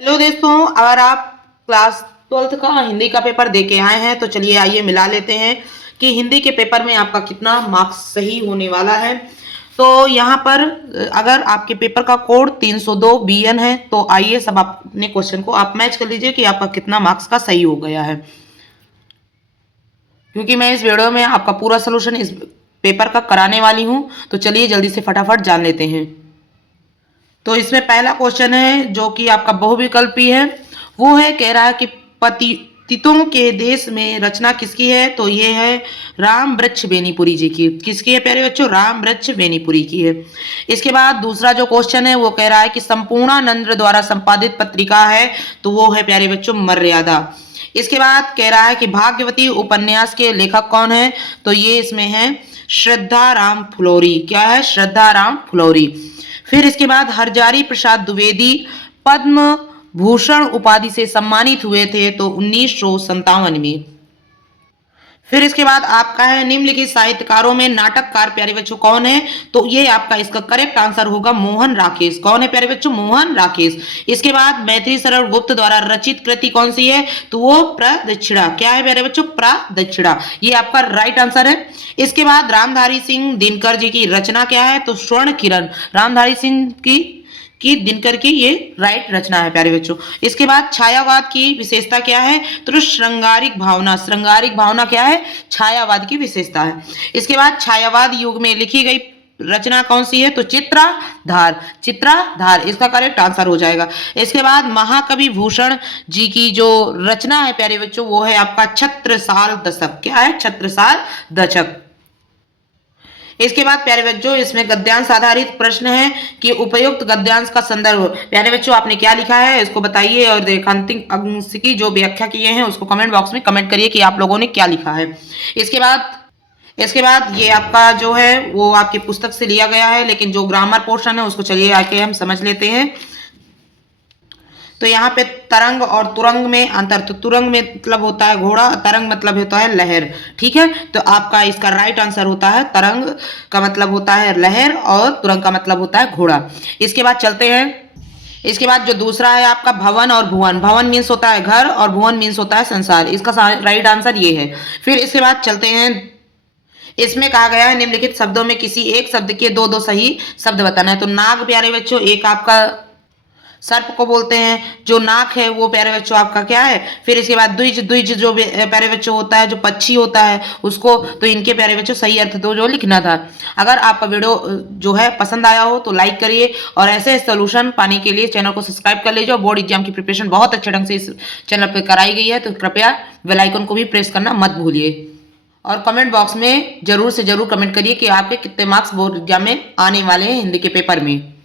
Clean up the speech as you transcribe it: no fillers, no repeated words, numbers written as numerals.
Hello दोस्तों, अगर आप क्लास 12th का हिंदी का पेपर दे के आए हैं तो चलिए आइए मिला लेते हैं कि हिंदी के पेपर में आपका कितना मार्क्स सही होने वाला है। तो यहाँ पर अगर आपके पेपर का कोड 302 BN है तो आइए सब अपने क्वेश्चन को आप मैच कर लीजिए कि आपका कितना मार्क्स का सही हो गया है, क्योंकि मैं इस वीडियो में आपका पूरा सोल्यूशन इस पेपर का कराने वाली हूँ। तो चलिए जल्दी से फटाफट जान लेते हैं। तो इसमें पहला क्वेश्चन है जो कि आपका बहुविकल्पी है। वो है, कह रहा है कि पतितों के देश में रचना किसकी है? तो ये है राम वृक्ष बेनीपुरी जी की। किसकी है प्यारे बच्चों? राम वृक्ष बेनीपुरी की है। इसके बाद दूसरा जो क्वेश्चन है वो कह रहा है कि संपूर्णानंद द्वारा संपादित पत्रिका है, तो वो है प्यारे बच्चों मर्यादा। इसके बाद कह रहा है कि भाग्यवती उपन्यास के लेखक कौन है? तो ये इसमें है श्रद्धा राम फुलोरी। क्या है? श्रद्धा राम फुलोरी। फिर इसके बाद हरजारी प्रसाद द्विवेदी पद्म भूषण उपाधि से सम्मानित हुए थे, तो 1957 में। फिर इसके बाद आपका है निम्नलिखित साहित्यकारों में नाटककार प्यारे बच्चों कौन है? तो ये आपका इसका करेक्ट आंसर होगा मोहन राकेश। कौन है प्यारे बच्चों? मोहन राकेश। इसके बाद मैथिली शरण गुप्त द्वारा रचित कृति कौन सी है? तो वो प्रदक्षिणा। क्या है प्यारे बच्चों? प्रदक्षिणा। ये आपका राइट आंसर है। इसके बाद रामधारी सिंह दिनकर जी की रचना क्या है? तो स्वर्ण किरण। रामधारी सिंह की दिनकर की ये राइट रचना है प्यारे बच्चों। इसके बाद छायावाद की विशेषता क्या है? तो श्रृंगारिक भावना। श्रृंगारिक भावना क्या है? छायावाद की विशेषता है। इसके बाद छायावाद युग में लिखी गई रचना कौन सी है? तो चित्राधार। चित्राधार इसका करेक्ट आंसर हो जाएगा। इसके बाद महाकवि भूषण जी की जो रचना है प्यारे बच्चों वो है आपका छत्रसाल दशक। क्या है? छत्रसाल दशक। इसके बाद प्यारे बच्चों इसमें गद्यांश आधारित प्रश्न है कि उपयुक्त गद्यांश का संदर्भ। प्यारे बच्चों आपने क्या लिखा है इसको बताइए, और रेखांकित अंश की जो व्याख्या किए हैं उसको कमेंट बॉक्स में कमेंट करिए कि आप लोगों ने क्या लिखा है। इसके बाद ये आपका जो है वो आपकी पुस्तक से लिया गया है, लेकिन जो ग्रामर पोर्शन है उसको चलिए आके हम समझ लेते हैं। तो यहाँ पे तरंग और तुरंग में अंतर। तो तुरंग में मतलब होता है घोड़ा, तरंग मतलब होता है लहर। ठीक है, तो आपका इसका राइट आंसर होता है तरंग का मतलब होता है लहर और तुरंग का मतलब होता है घोड़ा। इसके बाद चलते हैं। इसके बाद जो दूसरा है आपका भवन और भुवन। भवन मीन्स होता है घर और भुवन मीन्स होता है संसार। इसका राइट आंसर ये है। फिर इसके बाद चलते हैं। इसमें कहा गया है निम्नलिखित शब्दों में किसी एक शब्द के दो दो सही शब्द बताना है। तो नाग प्यारे बच्चों एक आपका सर्प को बोलते हैं, जो नाक है वो प्यारे बच्चों आपका क्या है। फिर इसके बाद द्विज। द्विज जो प्यारे बच्चों होता है जो पक्षी होता है उसको, तो इनके प्यारे बच्चों सही अर्थ तो जो लिखना था। अगर आपका वीडियो जो है पसंद आया हो तो लाइक करिए, और ऐसे सोल्यूशन पाने के लिए चैनल को सब्सक्राइब कर लीजिए। बोर्ड एग्जाम की प्रिपरेशन बहुत अच्छे ढंग से इस चैनल पर कराई गई है, तो कृपया बेल आइकन को भी प्रेस करना मत भूलिए। और कमेंट बॉक्स में जरूर से जरूर कमेंट करिए कि आपके कितने मार्क्स बोर्ड एग्जाम में आने वाले हैं हिंदी के पेपर में।